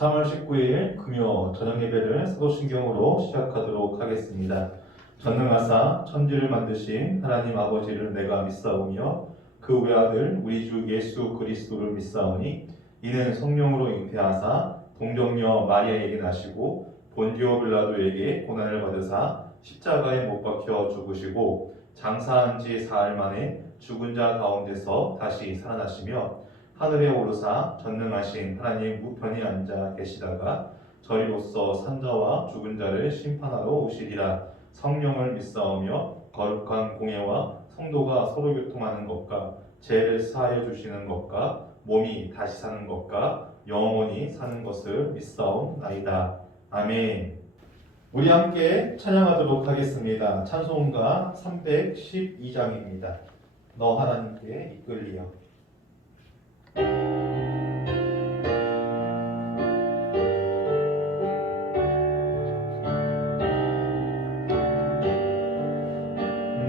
3월 19일 금요 저녁 예배를 사도신경으로 시작하도록 하겠습니다. 전능하사 천지를 만드신 하나님 아버지를 내가 믿사오며 그 외아들 우리 주 예수 그리스도를 믿사오니 이는 성령으로 잉태하사 동정녀 마리아에게 나시고 본디오 빌라도에게 고난을 받으사 십자가에 못 박혀 죽으시고 장사한 지 사흘 만에 죽은 자 가운데서 다시 살아나시며 하늘에 오르사 전능하신 하나님 우편에 앉아 계시다가 저리로서 산자와 죽은 자를 심판하러 오시리라. 성령을 믿사오며 거룩한 공예와 성도가 서로 교통하는 것과 죄를 사하여 주시는 것과 몸이 다시 사는 것과 영원히 사는 것을 믿사옵나이다. 아멘. 우리 함께 찬양하도록 하겠습니다. 찬송가 312장입니다. 너 하나님께 이끌리어.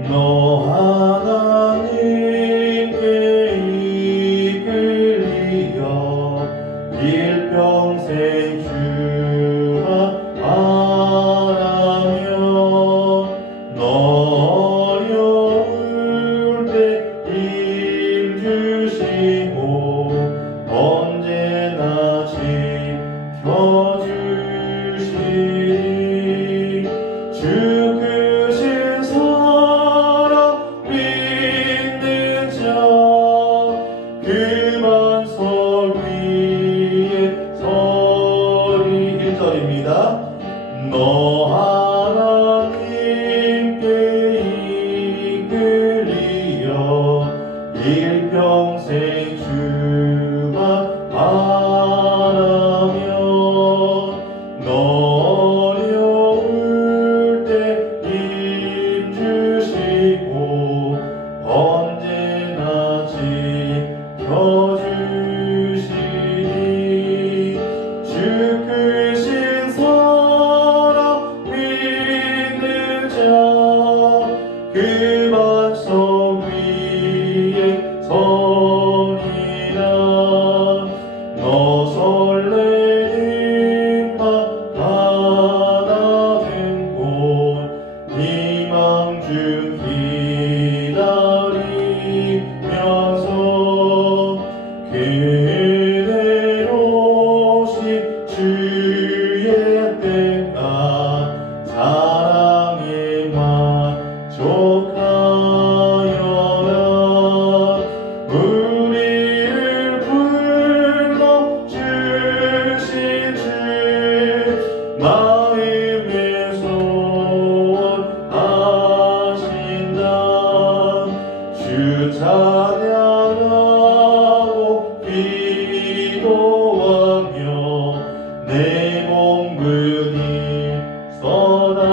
너 하나님께 이끌리어 일평생 주와 바라며 너 어려울 때 힘주시고 언제나 지켜주시리. 주 크신 사랑 믿는 자 그 반석 위에 서리. 1절입니다. 너 하나님께 이끌리어 일평생 주가 바라며 너 어려울 때 힘주시고 언제나 지켜주시니. 주 크신 사랑 믿는 자 그 반석 위에 서리라. 너 설레임 바다 된 곳 희망 주 기다리면서 그대로 오신 주의 때가 사랑에 만족하여라. 우리를 불러주신 주 마음에 소원하신다. 주 찬양하고 기도하며 내 몸부니 써나라.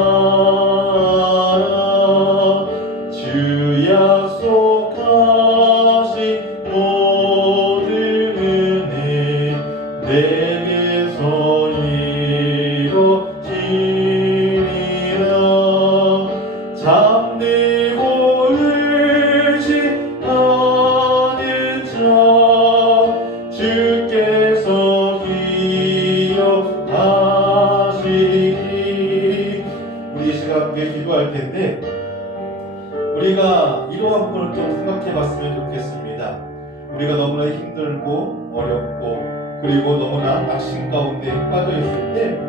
주 약속하신 모든 은혜 내게서 이루어지리라. 잠들고 의식하는 자 주께서 기억하시리. 우리 이 시간 함께 기도할 텐데 우리가 이러한 부분을 좀 생각해 봤으면 좋겠습니다. 우리가 너무나 힘들고 어렵고 그리고 너무나 낙심 가운데 빠져 있을 때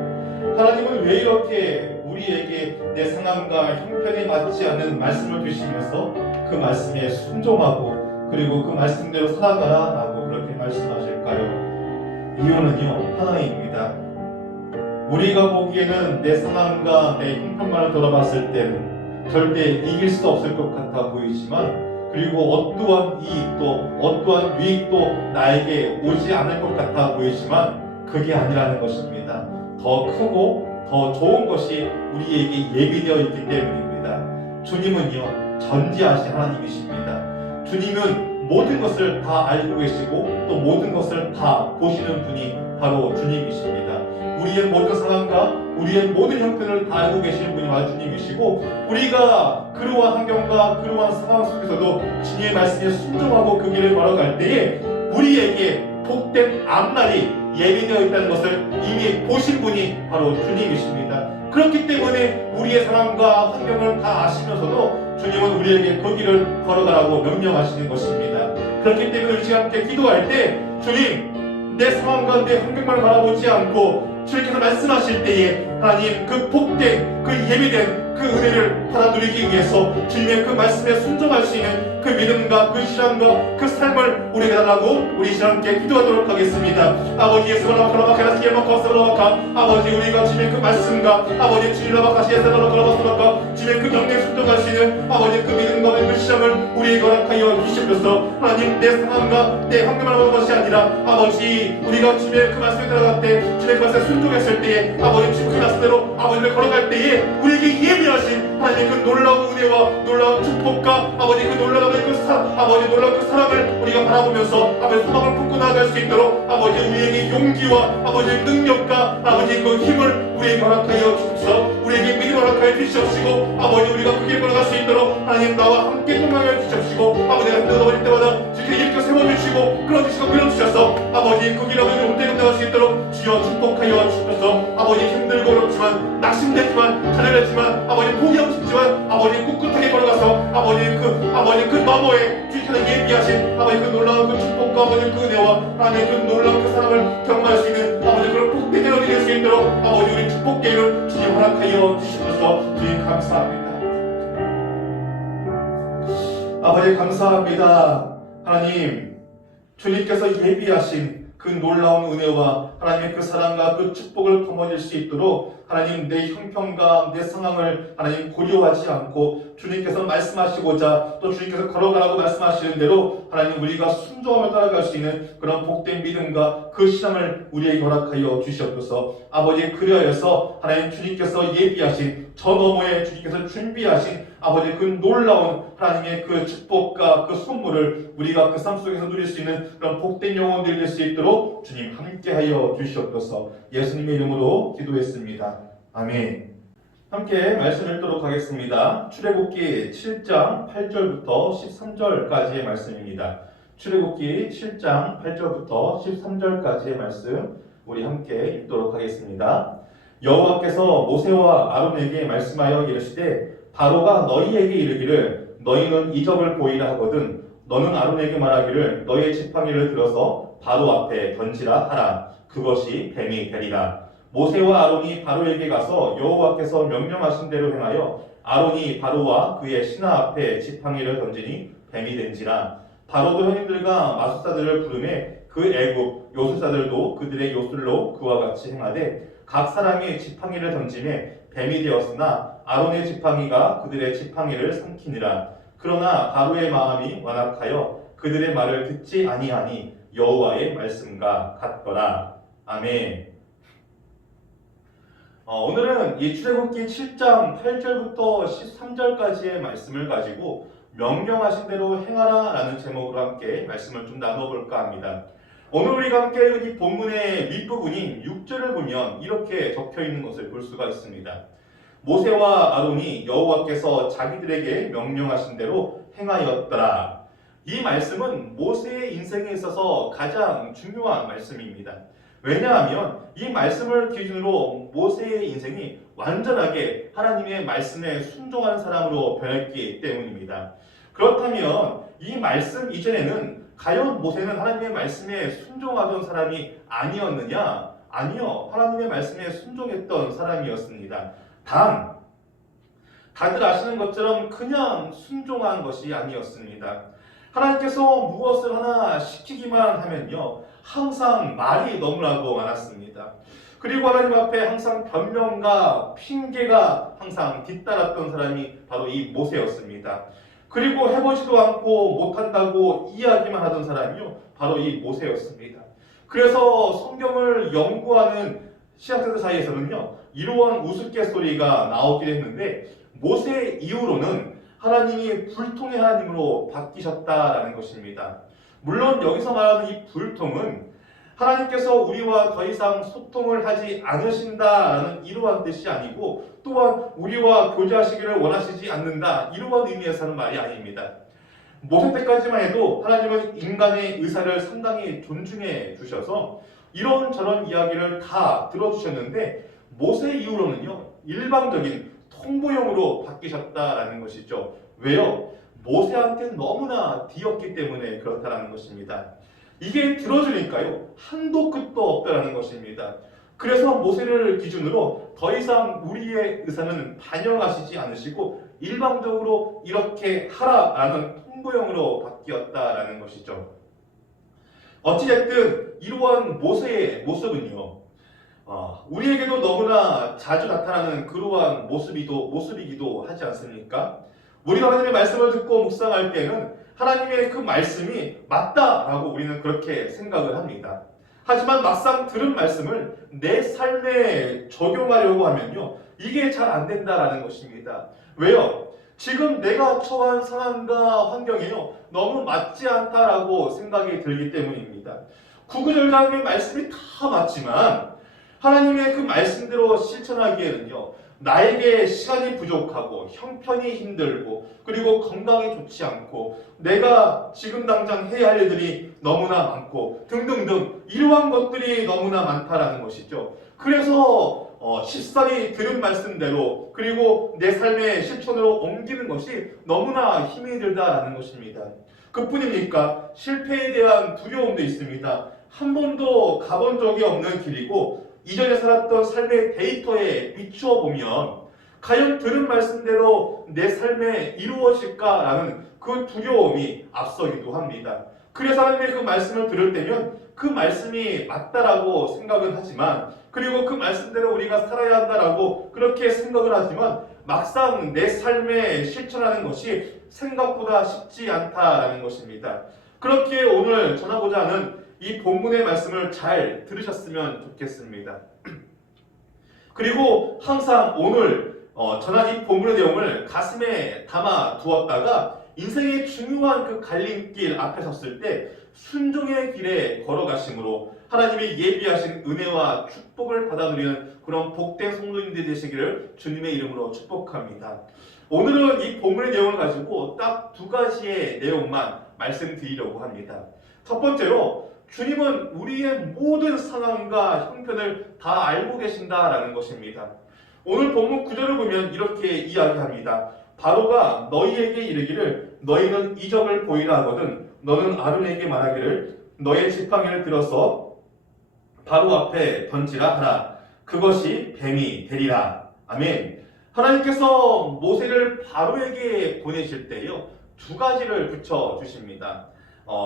하나님은 왜 이렇게 우리에게 내 상황과 형편에 맞지 않는 말씀을 주시면서 그 말씀에 순종하고 그리고 그 말씀대로 살아가라 라고 그렇게 말씀하실까요? 이유는요 하나입니다. 우리가 보기에는 내 상황과 내 형편만을 돌아봤을 때는 절대 이길 수 없을 것 같아 보이지만 그리고 어떠한 이익도 어떠한 유익도 나에게 오지 않을 것 같아 보이지만 그게 아니라는 것입니다. 더 크고 더 좋은 것이 우리에게 예비되어 있기 때문입니다. 주님은요 전지하신 하나님이십니다. 주님은 모든 것을 다 알고 계시고 또 모든 것을 다 보시는 분이 바로 주님이십니다. 우리의 모든 상황과 우리의 모든 형편을 다 알고 계시는 분이 바로 주님이시고 우리가 그러한 환경과 그러한 상황 속에서도 주님의 말씀에 순종하고 그 길을 걸어갈 때에 우리에게 복된 앞날이 예비되어 있다는 것을 이미 보신 분이 바로 주님이십니다. 그렇기 때문에 우리의 상황과 환경을 다 아시면서도 주님은 우리에게 그 길을 걸어가라고 명령하시는 것입니다. 그렇기 때문에 우리 함께 기도할 때 주님, 내 상황과 내 환경만 바라보지 않고 주님께서 말씀하실 때에 하나님 그 복된 그 예비된 그 은혜를 받아 누리기 위해서 주님의 그 말씀에 순종할 수 있는 그 믿음과 그 신앙과 그 삶을 우리에게 달라고 우리 함께 기도하도록 하겠습니다. 아버지 예수를 막아서 아버지 우리가 주님의 그 말씀과 아버지 주님을 막아서 주님의 그 명령에 순종할 수 있는 아버지 그 믿음과 그 신앙을 우리에게 허락하여 주시옵소서. 하나님 내 상황과 내 환경을 보는 것이 아니라 아버지 우리가 주님의 그 말씀에 들어갈 때 주님의 그 말씀에 순종했을 때에 아버지 주님 그 말씀대로 아버지를 걸어갈 때에 우리에게 예비하신 하나님 그 놀라운 은혜와 놀라운 축복과 아버지 그 놀라운 아버지 놀라운 그 사랑을 우리가 바라보면서 아버지 소망을 품고 나아갈 수 있도록 아버지 우리에게 용기와 아버지 능력과 아버지 그 힘을 우리에게 허락하여 주옵소서. 우리에게 믿음을 허락하여 주시옵시고 아버지 우리가 그 길을 걸어갈 수 있도록 하나님 나와 함께 동행하여 주시옵시고 아버지가 힘들어버릴 때마다 주께 일으켜 세워주시고 끌어주시고 밀어주셔서 아버지 그 길을 온전히 나갈 수 있도록 주여 축복하여 주옵소서. 아버지 힘들고 어렵지만 낙심되지만 좌절했지만 아버지 포기하고 싶지만 아버지 꿋꿋하게 걸어가서 아버지 그 너머에 주께서 예비하신 아버지 그 놀라운 그 축복과 아버지 그 은혜와 하나님 그 놀라운 그 사랑을 경험할 수 있는 아버지 그런 복된 일을 드릴 수 있도록 아버지 우리 축복의 이름 주님 허락하여 주시옵소서. 주님 감사합니다. 아버지 감사합니다. 하나님 주님께서 예비하신 그 놀라운 은혜와 하나님의 그 사랑과 그 축복을 거머쥘 수 있도록 하나님 내 형편과 내 상황을 하나님 고려하지 않고 주님께서 말씀하시고자 또 주님께서 걸어가라고 말씀하시는 대로 하나님 우리가 순종하며 따라갈 수 있는 그런 복된 믿음과 그 신앙을 우리에게 허락하여 주시옵소서. 아버지 그리하여서 하나님 주님께서 예비하신 저 너머에 주님께서 준비하신 아버지 그 놀라운 하나님의 그 축복과 그 선물을 우리가 그 삶 속에서 누릴 수 있는 그런 복된 영혼들이 될 수 있도록 주님 함께하여 주시옵소서. 예수님의 이름으로 기도했습니다. 아멘. 함께 말씀 읽도록 하겠습니다. 출애굽기 7장 8절부터 13절까지의 말씀입니다. 출애굽기 7장 8절부터 13절까지의 말씀 우리 함께 읽도록 하겠습니다. 여호와께서 모세와 아론에게 말씀하여 이르시되 바로가 너희에게 이르기를 너희는 이적을 보이라 하거든 너는 아론에게 말하기를 너희의 지팡이를 들어서 바로 앞에 던지라 하라. 그것이 뱀이 되리라. 모세와 아론이 바로에게 가서 여호와께서 명령하신 대로 행하여 아론이 바로와 그의 신하 앞에 지팡이를 던지니 뱀이 된지라. 바로도 형님들과 마술사들을 부르매 그 애굽 요술사들도 그들의 요술로 그와 같이 행하되 각 사람이 지팡이를 던지매 뱀이 되었으나 아론의 지팡이가 그들의 지팡이를 삼키니라. 그러나 바로의 마음이 완악하여 그들의 말을 듣지 아니하니 여호와의 말씀과 같더라. 아멘. 오늘은 이 출애굽기 7장 8절부터 13절까지의 말씀을 가지고 명령하신 대로 행하라 라는 제목으로 함께 말씀을 좀 나눠볼까 합니다. 오늘 우리가 함께 읽은 이 본문의 밑부분인 6절을 보면 이렇게 적혀 있는 것을 볼 수가 있습니다. 모세와 아론이 여호와께서 자기들에게 명령하신 대로 행하였더라. 이 말씀은 모세의 인생에 있어서 가장 중요한 말씀입니다. 왜냐하면 이 말씀을 기준으로 모세의 인생이 완전하게 하나님의 말씀에 순종하는 사람으로 변했기 때문입니다. 그렇다면 이 말씀 이전에는 과연 모세는 하나님의 말씀에 순종하던 사람이 아니었느냐? 아니요. 하나님의 말씀에 순종했던 사람이었습니다. 다들 아시는 것처럼 그냥 순종한 것이 아니었습니다. 하나님께서 무엇을 하나 시키기만 하면요 항상 말이 너무나도 많았습니다. 그리고 하나님 앞에 항상 변명과 핑계가 항상 뒤따랐던 사람이 바로 이 모세였습니다. 그리고 해보지도 않고 못한다고 이야기만 하던 사람이요 바로 이 모세였습니다. 그래서 성경을 연구하는 신학자들 사이에서는요 이러한 우스갯소리가 나오기도 했는데 모세 이후로는 하나님이 불통의 하나님으로 바뀌셨다라는 것입니다. 물론 여기서 말하는 이 불통은 하나님께서 우리와 더 이상 소통을 하지 않으신다라는 이러한 뜻이 아니고 또한 우리와 교제하시기를 원하시지 않는다 이러한 의미에서 하는 말이 아닙니다. 모세 때까지만 해도 하나님은 인간의 의사를 상당히 존중해 주셔서 이런저런 이야기를 다 들어주셨는데 모세 이후로는요 일방적인 통보용으로 바뀌셨다라는 것이죠. 왜요? 모세한테 너무나 뒤었기 때문에 그렇다라는 것입니다. 이게 들어주니까요 한도 끝도 없다라는 것입니다. 그래서 모세를 기준으로 더 이상 우리의 의사는 반영하시지 않으시고 일방적으로 이렇게 하라라는 통보형으로 바뀌었다라는 것이죠. 어찌됐든 이러한 모세의 모습은요 우리에게도 너무나 자주 나타나는 그러한 모습이기도 하지 않습니까? 우리가 하나님의 말씀을 듣고 묵상할 때는 하나님의 그 말씀이 맞다라고 우리는 그렇게 생각을 합니다. 하지만 막상 들은 말씀을 내 삶에 적용하려고 하면요 이게 잘 안 된다라는 것입니다. 왜요? 지금 내가 처한 상황과 환경에요 너무 맞지 않다라고 생각이 들기 때문입니다. 구구절절의 말씀이 다 맞지만 하나님의 그 말씀대로 실천하기에는요 나에게 시간이 부족하고 형편이 힘들고 그리고 건강이 좋지 않고 내가 지금 당장 해야 할 일들이 너무나 많고 등등등 이러한 것들이 너무나 많다라는 것이죠. 그래서 쉽사리 들은 말씀대로 그리고 내 삶의 실천으로 옮기는 것이 너무나 힘이 들다라는 것입니다. 그뿐입니까? 실패에 대한 두려움도 있습니다. 한 번도 가본 적이 없는 길이고 이전에 살았던 삶의 데이터에 비추어 보면 과연 들은 말씀대로 내 삶에 이루어질까라는 그 두려움이 앞서기도 합니다. 그래서 하나님의 그 말씀을 들을 때면 그 말씀이 맞다라고 생각은 하지만 그리고 그 말씀대로 우리가 살아야 한다라고 그렇게 생각을 하지만 막상 내 삶에 실천하는 것이 생각보다 쉽지 않다라는 것입니다. 그렇게 오늘 전하고자 하는 이 본문의 말씀을 잘 들으셨으면 좋겠습니다. 그리고 항상 오늘 전한 이 본문의 내용을 가슴에 담아 두었다가 인생의 중요한 그 갈림길 앞에 섰을 때 순종의 길에 걸어가심으로 하나님이 예비하신 은혜와 축복을 받아 누리는 그런 복된 성도님들이 되시기를 주님의 이름으로 축복합니다. 오늘은 이 본문의 내용을 가지고 딱 두 가지의 내용만 말씀드리려고 합니다. 첫 번째로 주님은 우리의 모든 상황과 형편을 다 알고 계신다라는 것입니다. 오늘 본문 9절을 보면 이렇게 이야기합니다. 바로가 너희에게 이르기를 너희는 이적을 보이라 하거든 너는 아론에게 말하기를 너의 지팡이를 들어서 바로 앞에 던지라 하라. 그것이 뱀이 되리라. 아멘. 하나님께서 모세를 바로에게 보내실 때요 두 가지를 붙여주십니다.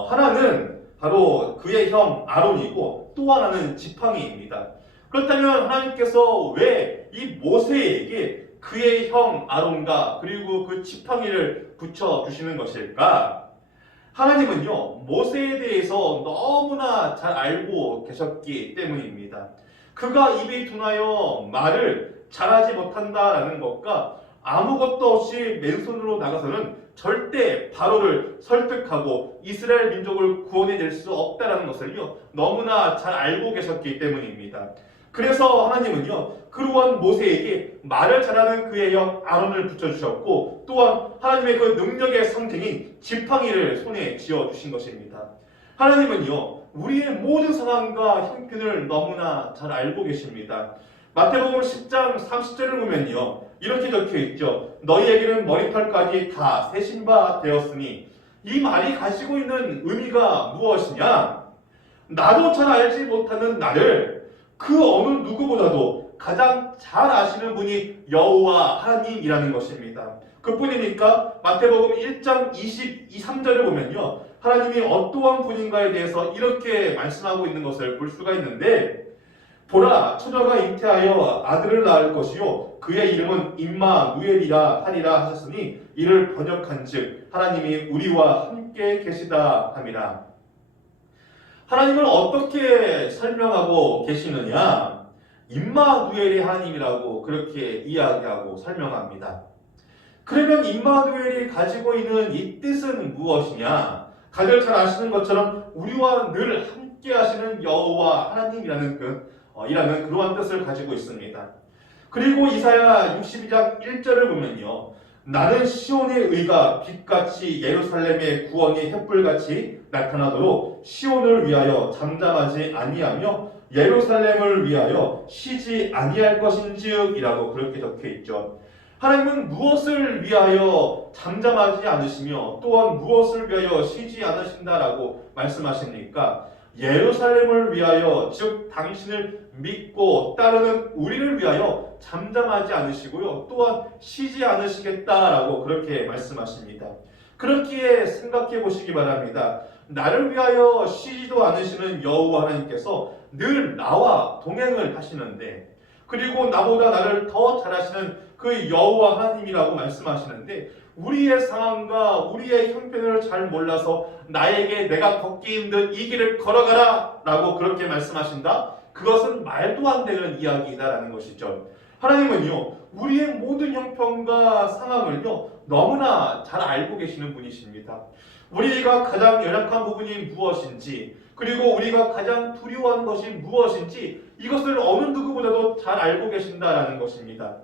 하나는 바로 그의 형 아론이고 또 하나는 지팡이입니다. 그렇다면 하나님께서 왜 이 모세에게 그의 형 아론과 그리고 그 지팡이를 붙여주시는 것일까? 하나님은요 모세에 대해서 너무나 잘 알고 계셨기 때문입니다. 그가 입이 둔하여 말을 잘하지 못한다라는 것과 아무것도 없이 맨손으로 나가서는 절대 바로를 설득하고 이스라엘 민족을 구원해낼 수 없다는 것을요 너무나 잘 알고 계셨기 때문입니다. 그래서 하나님은요 그러한 모세에게 말을 잘하는 그의 형 아론을 붙여주셨고 또한 하나님의 그 능력의 상징인 지팡이를 손에 쥐어주신 것입니다. 하나님은요 우리의 모든 상황과 형편을 너무나 잘 알고 계십니다. 마태복음 10장 30절을 보면요 이렇게 적혀있죠. 너희에게는 머리털까지 다 세신 바 되었으니 이 말이 가지고 있는 의미가 무엇이냐? 나도 잘 알지 못하는 나를 그 어느 누구보다도 가장 잘 아시는 분이 여호와 하나님이라는 것입니다. 그뿐이니까 마태복음 1장 22, 3절을 보면요 하나님이 어떠한 분인가에 대해서 이렇게 말씀하고 있는 것을 볼 수가 있는데 보라 처녀가 잉태하여 아들을 낳을 것이요 그의 이름은 임마누엘이라 하리라 하셨으니 이를 번역한즉 하나님이 우리와 함께 계시다 함이라. 하나님을 어떻게 설명하고 계시느냐? 임마누엘이 하나님이라고 그렇게 이야기하고 설명합니다. 그러면 임마누엘이 가지고 있는 이 뜻은 무엇이냐? 다들 잘 아시는 것처럼 우리와 늘 함께 하시는 여호와 하나님이라는 그러한 뜻을 가지고 있습니다. 그리고 이사야 62장 1절을 보면요 나는 시온의 의가 빛같이 예루살렘의 구원이 햇불같이 나타나도록 시온을 위하여 잠잠하지 아니하며 예루살렘을 위하여 쉬지 아니할 것인지이라고 그렇게 적혀 있죠. 하나님은 무엇을 위하여 잠잠하지 않으시며 또한 무엇을 위하여 쉬지 않으신다라고 말씀하십니까? 예루살렘을 위하여, 즉 당신을 믿고 따르는 우리를 위하여 잠잠하지 않으시고요, 또한 쉬지 않으시겠다라고 그렇게 말씀하십니다. 그렇기에 생각해 보시기 바랍니다. 나를 위하여 쉬지도 않으시는 여호와 하나님께서 늘 나와 동행을 하시는데, 그리고 나보다 나를 더 잘하시는 그 여호와 하나님이라고 말씀하시는데, 우리의 상황과 우리의 형편을 잘 몰라서 나에게 내가 걷기 힘든 이 길을 걸어가라 라고 그렇게 말씀하신다? 그것은 말도 안 되는 이야기다라는 것이죠. 하나님은요, 우리의 모든 형편과 상황을요 너무나 잘 알고 계시는 분이십니다. 우리가 가장 연약한 부분이 무엇인지, 그리고 우리가 가장 두려워하는 것이 무엇인지, 이것을 어느 누구보다도 잘 알고 계신다라는 것입니다.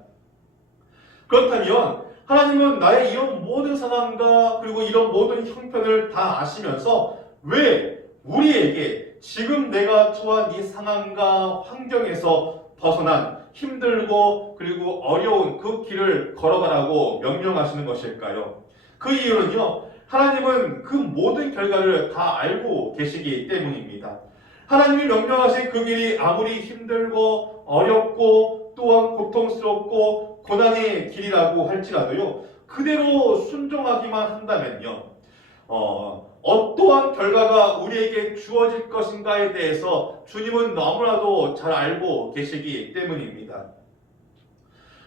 그렇다면 하나님은 나의 이런 모든 상황과 그리고 이런 모든 형편을 다 아시면서 왜 우리에게 지금 내가 처한 이 상황과 환경에서 벗어난 힘들고 그리고 어려운 그 길을 걸어가라고 명령하시는 것일까요? 그 이유는요, 하나님은 그 모든 결과를 다 알고 계시기 때문입니다. 하나님이 명령하신 그 길이 아무리 힘들고 어렵고 또한 고통스럽고 고난의 길이라고 할지라도요, 그대로 순종하기만 한다면요, 어떠한 결과가 우리에게 주어질 것인가에 대해서 주님은 너무나도 잘 알고 계시기 때문입니다.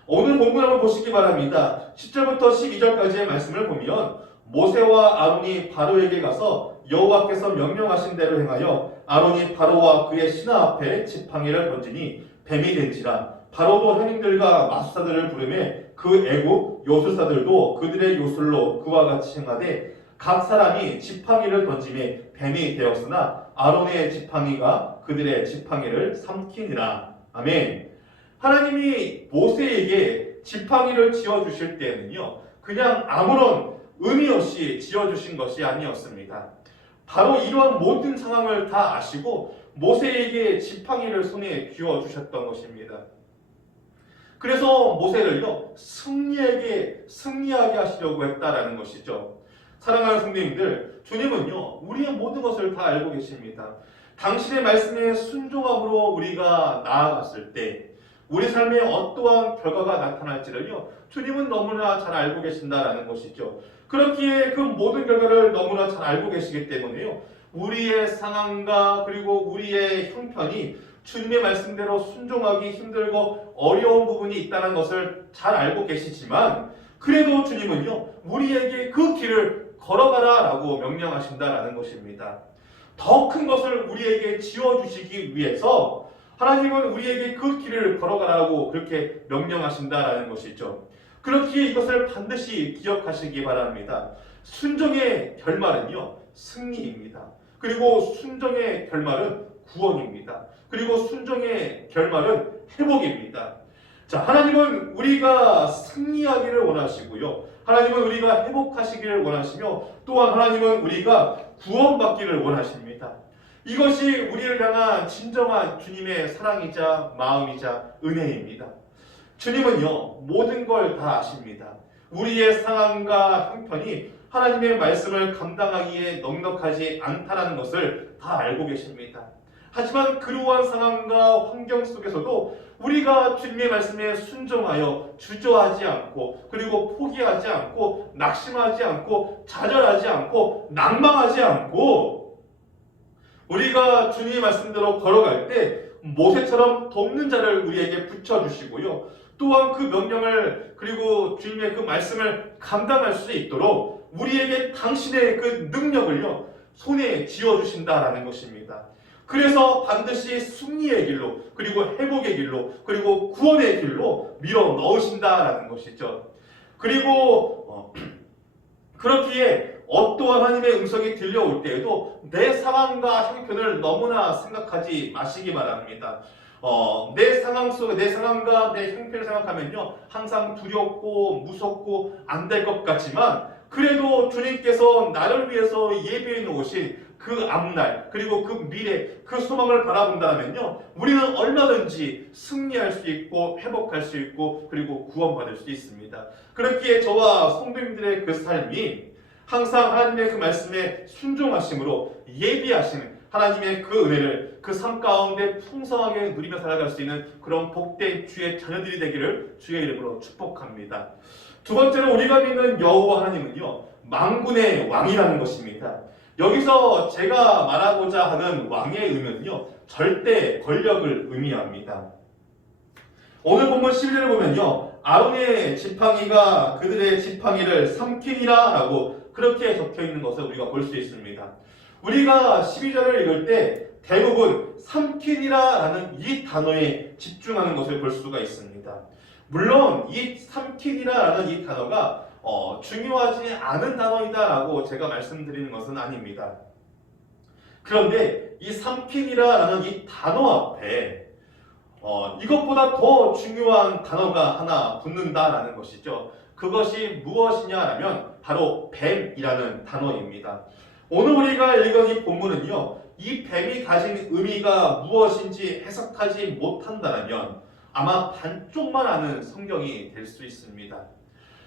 오늘 본문 한번 보시기 바랍니다. 10절부터 12절까지의 말씀을 보면, 모세와 아론이 바로에게 가서 여호와께서 명령하신 대로 행하여 아론이 바로와 그의 신하 앞에 지팡이를 던지니 뱀이 된지라. 바로도 형님들과 마술사들을 부르매 그 애국 요술사들도 그들의 요술로 그와 같이 행하되 각 사람이 지팡이를 던지매 뱀이 되었으나 아론의 지팡이가 그들의 지팡이를 삼키니라. 아멘. 하나님이 모세에게 지팡이를 지어주실 때는요, 그냥 아무런 의미 없이 지어주신 것이 아니었습니다. 바로 이러한 모든 상황을 다 아시고 모세에게 지팡이를 손에 쥐어주셨던 것입니다. 그래서 모세를요, 승리하게 하시려고 했다라는 것이죠. 사랑하는 성도님들, 주님은요, 우리의 모든 것을 다 알고 계십니다. 당신의 말씀에 순종함으로 우리가 나아갔을 때 우리 삶에 어떠한 결과가 나타날지를요, 주님은 너무나 잘 알고 계신다라는 것이죠. 그렇기에 그 모든 결과를 너무나 잘 알고 계시기 때문에요, 우리의 상황과 그리고 우리의 형편이 주님의 말씀대로 순종하기 힘들고 어려운 부분이 있다는 것을 잘 알고 계시지만, 그래도 주님은요, 우리에게 그 길을 걸어가라 라고 명령하신다라는 것입니다. 더 큰 것을 우리에게 지어주시기 위해서 하나님은 우리에게 그 길을 걸어가라고 그렇게 명령하신다라는 것이죠. 그렇기에 이것을 반드시 기억하시기 바랍니다. 순종의 결말은요, 승리입니다. 그리고 순종의 결말은 구원입니다. 그리고 순종의 결말은 회복입니다. 자, 하나님은 우리가 승리하기를 원하시고요, 하나님은 우리가 회복하시기를 원하시며, 또한 하나님은 우리가 구원받기를 원하십니다. 이것이 우리를 향한 진정한 주님의 사랑이자 마음이자 은혜입니다. 주님은요, 모든 걸 다 아십니다. 우리의 상황과 형편이 하나님의 말씀을 감당하기에 넉넉하지 않다는 것을 다 알고 계십니다. 하지만 그러한 상황과 환경 속에서도 우리가 주님의 말씀에 순종하여 주저하지 않고, 그리고 포기하지 않고, 낙심하지 않고, 좌절하지 않고, 낭망하지 않고, 우리가 주님의 말씀대로 걸어갈 때 모세처럼 돕는 자를 우리에게 붙여주시고요, 또한 그 명령을 그리고 주님의 그 말씀을 감당할 수 있도록 우리에게 당신의 그 능력을요, 손에 쥐어주신다라는 것입니다. 그래서 반드시 승리의 길로, 그리고 회복의 길로, 그리고 구원의 길로 밀어 넣으신다라는 것이죠. 그리고 그렇기에 어떠한 하나님의 음성이 들려올 때에도 내 상황과 형편을 너무나 생각하지 마시기 바랍니다. 내 상황 속에 내 상황과 내 형편을 생각하면요 항상 두렵고 무섭고 안 될 것 같지만 그래도 주님께서 나를 위해서 예비해 놓으신 그 앞날 그리고 그 미래 그 소망을 바라본다면요 우리는 얼마든지 승리할 수 있고 회복할 수 있고 그리고 구원받을 수 있습니다. 그렇기에 저와 성도님들의 그 삶이 항상 하나님의 그 말씀에 순종하심으로 예비하시는 하나님의 그 은혜를 그 삶 가운데 풍성하게 누리며 살아갈 수 있는 그런 복된 주의 자녀들이 되기를 주의 이름으로 축복합니다. 두 번째로 우리가 믿는 여호와 하나님은요 만군의 왕이라는 것입니다. 여기서 제가 말하고자 하는 왕의 의미는요 절대 권력을 의미합니다. 오늘 본문 11절을 보면요 아론의 지팡이가 그들의 지팡이를 삼키니라 라고 그렇게 적혀있는 것을 우리가 볼 수 있습니다. 우리가 12절을 읽을 때 대부분 삼키니라 라는 이 단어에 집중하는 것을 볼 수가 있습니다. 물론 이 삼키니라 라는 이 단어가 중요하지 않은 단어이다 라고 제가 말씀드리는 것은 아닙니다. 그런데 이 삼키니라 라는 이 단어 앞에 이것보다 더 중요한 단어가 하나 붙는다라는 것이죠. 그것이 무엇이냐라면 바로 뱀이라는 단어입니다. 오늘 우리가 읽은 이 본문은요, 이 뱀이 가진 의미가 무엇인지 해석하지 못한다면 아마 반쪽만 아는 성경이 될 수 있습니다.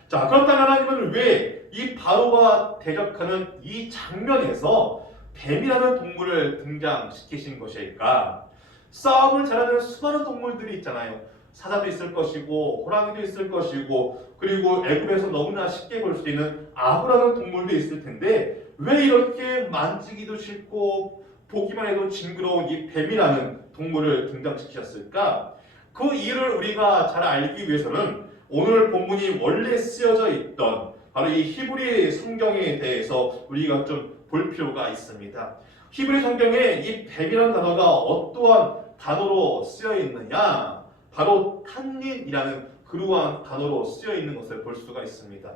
자, 그렇다면 하나님은 왜 이 바로와 대적하는 이 장면에서 뱀이라는 동물을 등장시키신 것일까? 싸움을 잘하는 수많은 동물들이 있잖아요. 사자도 있을 것이고 호랑이도 있을 것이고 그리고 애굽에서 너무나 쉽게 볼 수 있는 아부라는 동물도 있을 텐데 왜 이렇게 만지기도 싫고 보기만 해도 징그러운 이 뱀이라는 동물을 등장시키셨을까? 그 이유를 우리가 잘 알기 위해서는 오늘 본문이 원래 쓰여져 있던 바로 이 히브리 성경에 대해서 우리가 좀 볼 필요가 있습니다. 히브리 성경에 이 뱀이라는 단어가 어떠한 단어로 쓰여 있느냐? 바로 탄닌이라는 그러한 단어로 쓰여 있는 것을 볼 수가 있습니다.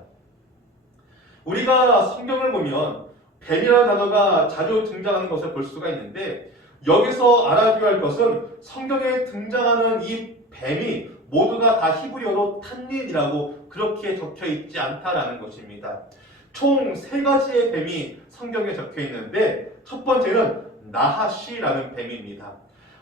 우리가 성경을 보면 뱀이라는 단어가 자주 등장하는 것을 볼 수가 있는데 여기서 알아둬야 할 것은 성경에 등장하는 이 뱀이 모두가 다 히브리어로 탄닌이라고 그렇게 적혀 있지 않다라는 것입니다. 총 3가지의 뱀이 성경에 적혀 있는데 첫 번째는 나하시라는 뱀입니다.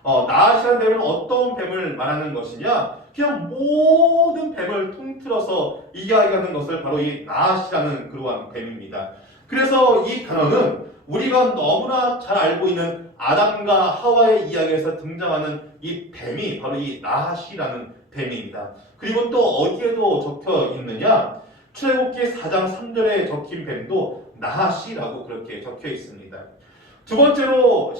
나하시라는 뱀은 어떤 뱀을 말하는 것이냐? 그냥 모든 뱀을 통틀어서 이야기하는 것을 바로 이 나하시라는 그러한 뱀입니다. 그래서 이 단어는 우리가 너무나 잘 알고 있는 아담과 하와의 이야기에서 등장하는 이 뱀이 바로 이 나하시라는 뱀입니다. 그리고 또 어디에도 적혀 있느냐? 출애굽기 4장 3절에 적힌 뱀도 나하시라고 그렇게 적혀 있습니다. 두 번째로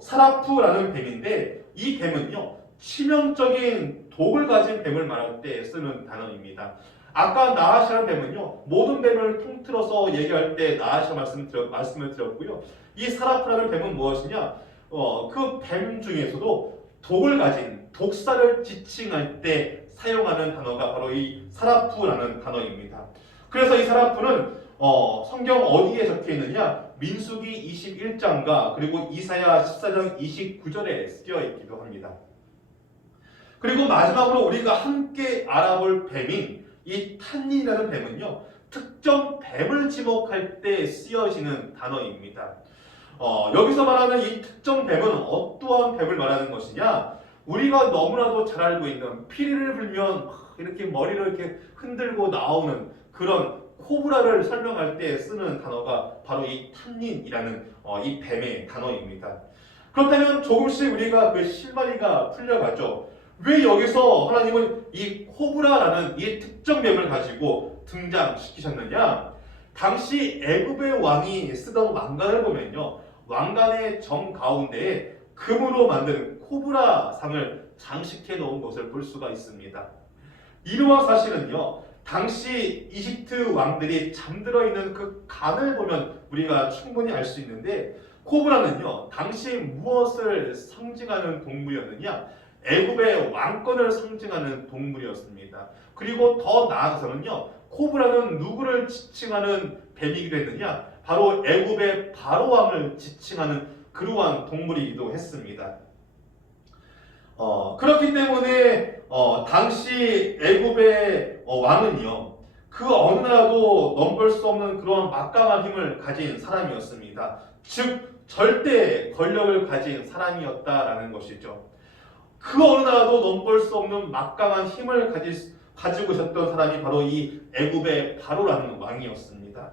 사라프라는 뱀인데 이 뱀은요 치명적인 독을 가진 뱀을 말할 때 쓰는 단어입니다. 아까 나하시라는 뱀은요 모든 뱀을 통틀어서 얘기할 때 나하시 말씀을 드렸고요. 이 사라프라는 뱀은 무엇이냐? 그 뱀 중에서도 독을 가진 독사를 지칭할 때 사용하는 단어가 바로 이 사라프라는 단어입니다. 그래서 이 사라프는 성경 어디에 적혀 있느냐? 민수기 21장과 그리고 이사야 14장 29절에 쓰여 있기도 합니다. 그리고 마지막으로 우리가 함께 알아볼 뱀인 이 탄닌이라는 뱀은요 특정 뱀을 지목할 때 쓰여지는 단어입니다. 여기서 말하는 이 특정 뱀은 어떠한 뱀을 말하는 것이냐? 우리가 너무나도 잘 알고 있는 피리를 불면 이렇게 머리를 이렇게 흔들고 나오는 그런 코브라를 설명할 때 쓰는 단어가 바로 이 탄닌이라는 이 뱀의 단어입니다. 그렇다면 조금씩 우리가 그 실마리가 풀려가죠. 왜 여기서 하나님은 이 코브라라는 이 특정 뱀을 가지고 등장시키셨느냐? 당시 애굽의 왕이 쓰던 왕관을 보면요, 왕관의 정 가운데에 금으로 만든 코브라 상을 장식해 놓은 것을 볼 수가 있습니다. 이러한 사실은요, 당시 이집트 왕들이 잠들어 있는 그 간을 보면 우리가 충분히 알 수 있는데, 코브라는요 당시 무엇을 상징하는 동물이었느냐? 애굽의 왕권을 상징하는 동물이었습니다. 그리고 더 나아가서는요, 코브라는 누구를 지칭하는 뱀이기도 했느냐? 바로 애굽의 바로 왕을 지칭하는 그러한 동물이기도 했습니다. 그렇기 때문에 당시 애굽의 왕은요, 그 어느 나라도 넘볼 수 없는 그런 막강한 힘을 가진 사람이었습니다. 즉 절대 권력을 가진 사람이었다라는 것이죠. 그 어느 나라도 넘볼 수 없는 막강한 힘을 가지고 있었던 사람이 바로 이 애굽의 바로라는 왕이었습니다.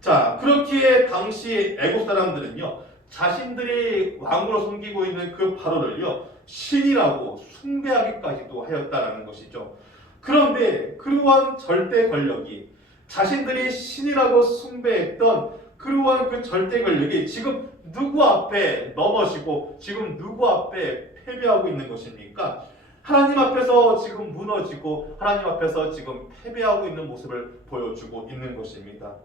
자, 그렇기에 당시 애굽 사람들은요, 자신들이 왕으로 섬기고 있는 그 바로를요, 신이라고 숭배하기까지도 하였다라는 것이죠. 그런데 그러한 절대 권력이, 자신들이 신이라고 숭배했던 그러한 그 절대 권력이 지금 누구 앞에 넘어지고 지금 누구 앞에 패배하고 있는 것입니까? 하나님 앞에서 지금 무너지고 하나님 앞에서 지금 패배하고 있는 모습을 보여주고 있는 것입니다.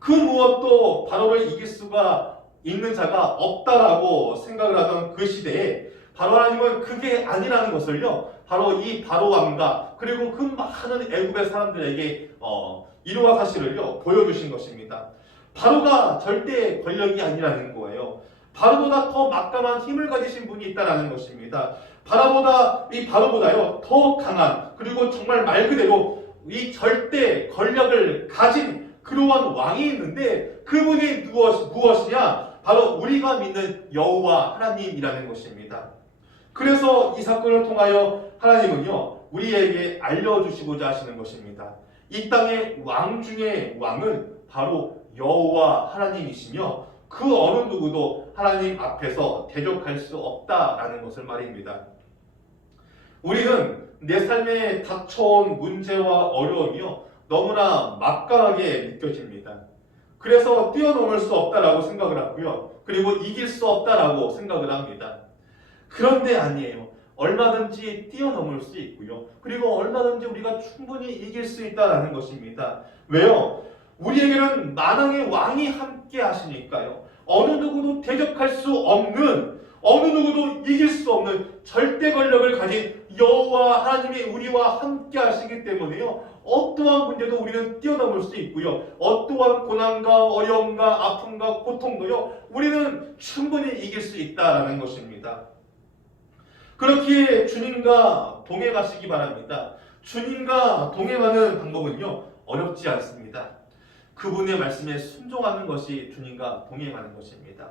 그 무엇도 바로를 이길 수가 있는 자가 없다라고 생각을 하던 그 시대에 바로 하나님은 그게 아니라는 것을요, 바로 이 바로 왕과 그리고 그 많은 애굽의 사람들에게 이러한 사실을요 보여주신 것입니다. 바로가 절대 권력이 아니라는 거예요. 바로보다 더 막강한 힘을 가지신 분이 있다라는 것입니다. 바로보다요 더 강한, 그리고 정말 말 그대로 이 절대 권력을 가진 그러한 왕이 있는데 그분이 무엇이냐? 바로 우리가 믿는 여호와 하나님이라는 것입니다. 그래서 이 사건을 통하여 하나님은요 우리에게 알려주시고자 하시는 것입니다. 이 땅의 왕 중의 왕은 바로 여호와 하나님이시며 그 어느 누구도 하나님 앞에서 대적할 수 없다라는 것을 말입니다. 우리는 내 삶에 닥쳐온 문제와 어려움이요 너무나 막강하게 느껴집니다. 그래서 뛰어넘을 수 없다라고 생각을 하고요, 그리고 이길 수 없다라고 생각을 합니다. 그런데 아니에요. 얼마든지 뛰어넘을 수 있고요, 그리고 얼마든지 우리가 충분히 이길 수 있다라는 것입니다. 왜요? 우리에게는 만왕의 왕이 함께 하시니까요. 어느 누구도 대적할 수 없는, 어느 누구도 이길 수 없는 절대 권력을 가진 여호와 하나님이 우리와 함께 하시기 때문에요, 어떠한 문제도 우리는 뛰어넘을 수 있고요, 어떠한 고난과 어려움과 아픔과 고통도요 우리는 충분히 이길 수 있다라는 것입니다. 그렇기에 주님과 동행하시기 바랍니다. 주님과 동행하는 방법은요 어렵지 않습니다. 그분의 말씀에 순종하는 것이 주님과 동행하는 것입니다.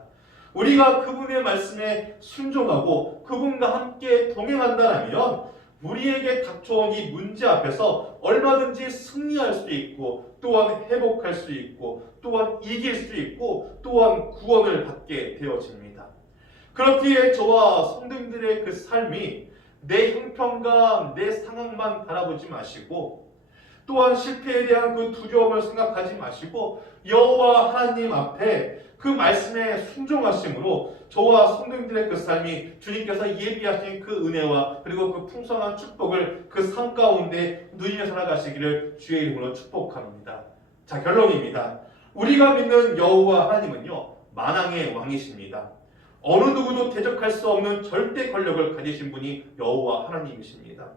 우리가 그분의 말씀에 순종하고 그분과 함께 동행한다면 우리에게 닥쳐온 이 문제 앞에서 얼마든지 승리할 수 있고, 또한 회복할 수 있고, 또한 이길 수 있고, 또한 구원을 받게 되어집니다. 그렇기에 저와 성도님들의 그 삶이 내 형편과 내 상황만 바라보지 마시고, 또한 실패에 대한 그 두려움을 생각하지 마시고 여호와 하나님 앞에 그 말씀에 순종하심으로 저와 성도님들의 그 삶이 주님께서 예비하신 그 은혜와 그리고 그 풍성한 축복을 그 삶 가운데 누리며 살아가시기를 주의 이름으로 축복합니다. 자, 결론입니다. 우리가 믿는 여호와 하나님은요 만왕의 왕이십니다. 어느 누구도 대적할 수 없는 절대 권력을 가지신 분이 여호와 하나님이십니다.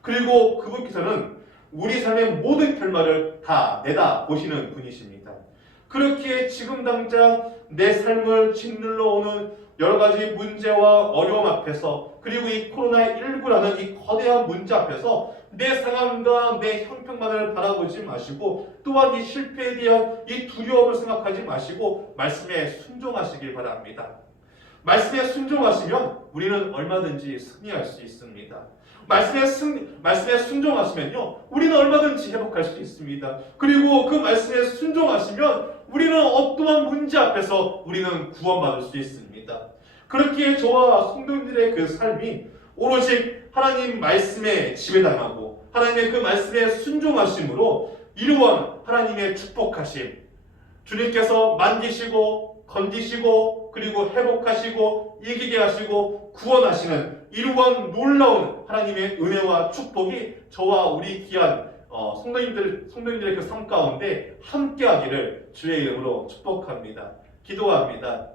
그리고 그분께서는 우리 삶의 모든 결말을 다 내다보시는 분이십니다. 그렇기에 지금 당장 내 삶을 짓눌러 오는 여러 가지 문제와 어려움 앞에서, 그리고 이 코로나19라는 이 거대한 문제 앞에서 내 상황과 내 형편만을 바라보지 마시고, 또한 이 실패에 대한 이 두려움을 생각하지 마시고 말씀에 순종하시길 바랍니다. 말씀에 순종하시면 우리는 얼마든지 승리할 수 있습니다. 말씀에 순종하시면요 우리는 얼마든지 회복할 수 있습니다. 그리고 그 말씀에 순종하시면 우리는 어떠한 문제 앞에서 우리는 구원받을 수 있습니다. 그렇기에 저와 성도님들의 그 삶이 오로지 하나님 말씀에 지배당하고 하나님의 그 말씀에 순종하심으로 이루어온 하나님의 축복하심, 주님께서 만지시고 건지시고 그리고 회복하시고 이기게 하시고 구원하시는 이루어온 놀라운 하나님의 은혜와 축복이 저와 우리 귀한 성도님들의 그 삶 가운데 함께하기를 주의 이름으로 축복합니다. 기도합니다.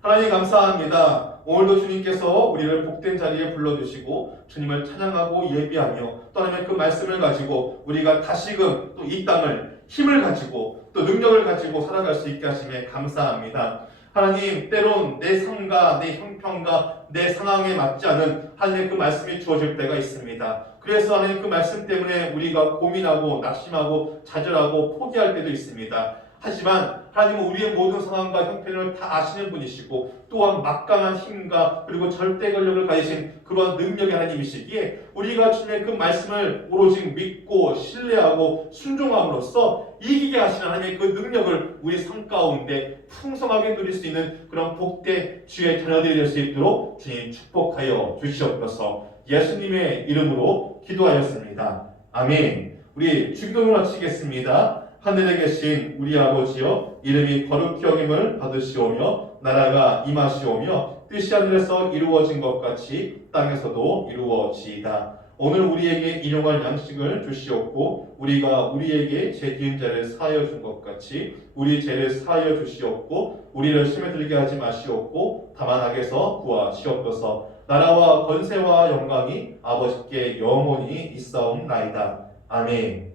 하나님 감사합니다. 오늘도 주님께서 우리를 복된 자리에 불러주시고 주님을 찬양하고 예비하며 또 하나님의 그 말씀을 가지고 우리가 다시금 또 이 땅을 힘을 가지고 또 능력을 가지고 살아갈 수 있게 하심에 감사합니다. 하나님, 때론 내 삶과 내 형편과 내 상황에 맞지 않은 하나님의 그 말씀이 주어질 때가 있습니다. 그래서 하나님 그 말씀 때문에 우리가 고민하고 낙심하고 좌절하고 포기할 때도 있습니다. 하지만 하나님은 우리의 모든 상황과 형편을 다 아시는 분이시고 또한 막강한 힘과 그리고 절대 권력을 가지신 그러한 능력의 하나님이시기에 우리가 주님의 그 말씀을 오로지 믿고 신뢰하고 순종함으로써 이기게 하시는 하나님의 그 능력을 우리 삶 가운데 풍성하게 누릴 수 있는 그런 복된 주의 자녀들이 될 수 있도록 주님 축복하여 주시옵소서. 예수님의 이름으로 기도하였습니다. 아멘. 우리 주기도를 마치겠습니다. 하늘에 계신 우리 아버지여, 이름이 거룩히 여김을 받으시오며 나라가 임하시오며 뜻이 하늘에서 이루어진 것 같이 땅에서도 이루어지이다. 오늘 우리에게 일용할 양식을 주시옵고 우리가 우리에게 죄지은 자를 사하여 준 것 같이 우리 죄를 사하여 주시옵고 우리를 시험에 들게 하지 마시옵고 다만 악에서 구하시옵소서. 나라와 권세와 영광이 아버지께 영원히 있사옵나이다. 아멘.